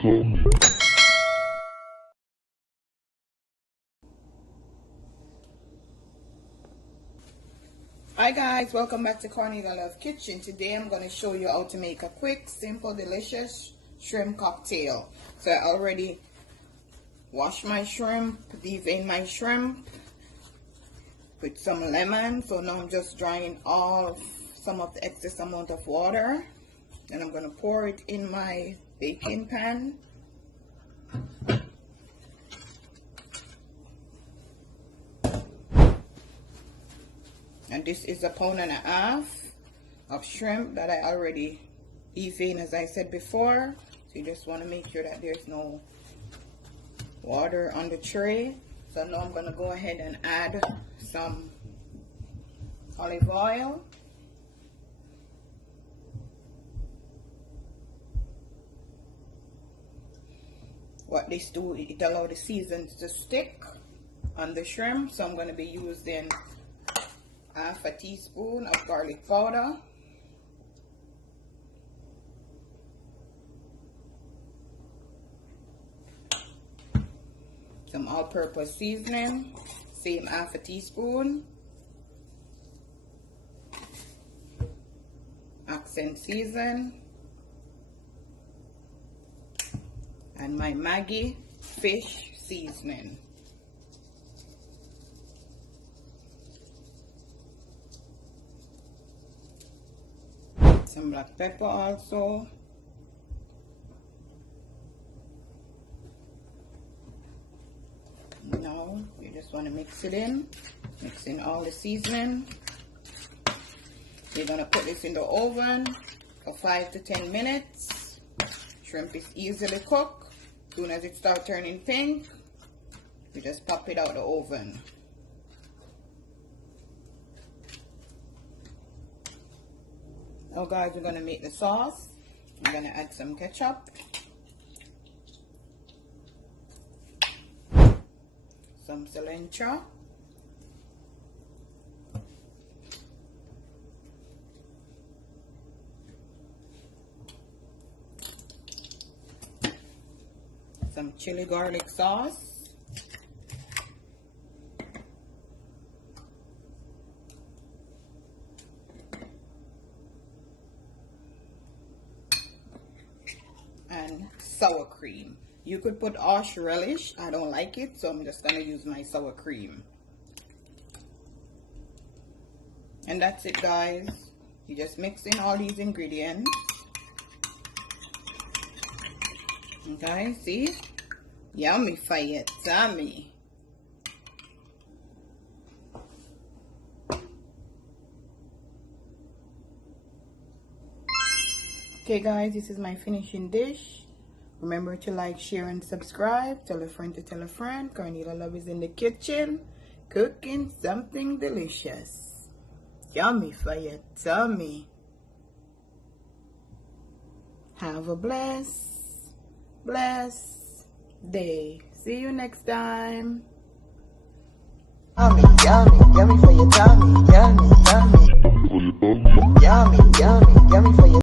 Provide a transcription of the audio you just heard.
tummy. Hi guys, welcome back to Cornelia Love Kitchen. Today I'm going to show you how to make a quick, simple, delicious shrimp cocktail. So I already washed my shrimp, deveined my shrimp, put some lemon. So now I'm just drying off some of the excess amount of water. Then I'm going to pour it in my baking pan. And this is 1.5 pounds of shrimp that I already deveined, as I said before. So you just want to make sure that there's no water on the tray. So now I'm going to go ahead and add some olive oil. What this do, it allows the seasons to stick on the shrimp. So I'm going to be using 1/2 teaspoon of garlic powder, some all-purpose seasoning, same 1/2 teaspoon, accent season, and my Maggi fish seasoning. Some black pepper also. Now you just want to mix it in, mix in all the seasoning. You're going to put this in the oven for 5 to 10 minutes. Shrimp is easily cooked. As soon as it starts turning pink, you just pop it out the oven. Now guys, we're going to make the sauce. I'm going to add some ketchup, some cilantro, some chili garlic sauce, and sour cream. You could put Osh relish. I don't like it, so I'm just gonna use my sour cream. And that's it, guys. You just mix in all these ingredients. Okay, see? Yummy fire, tummy. Okay guys, this is my finishing dish. Remember to like, share, and subscribe. Tell a friend to tell a friend. Cornelia Love is in the kitchen, cooking something delicious. Yummy for your tummy. Have a blessed day. See you next time. Yummy, yummy, yummy for your tummy. Yummy, yummy. Yummy, yummy, yummy for your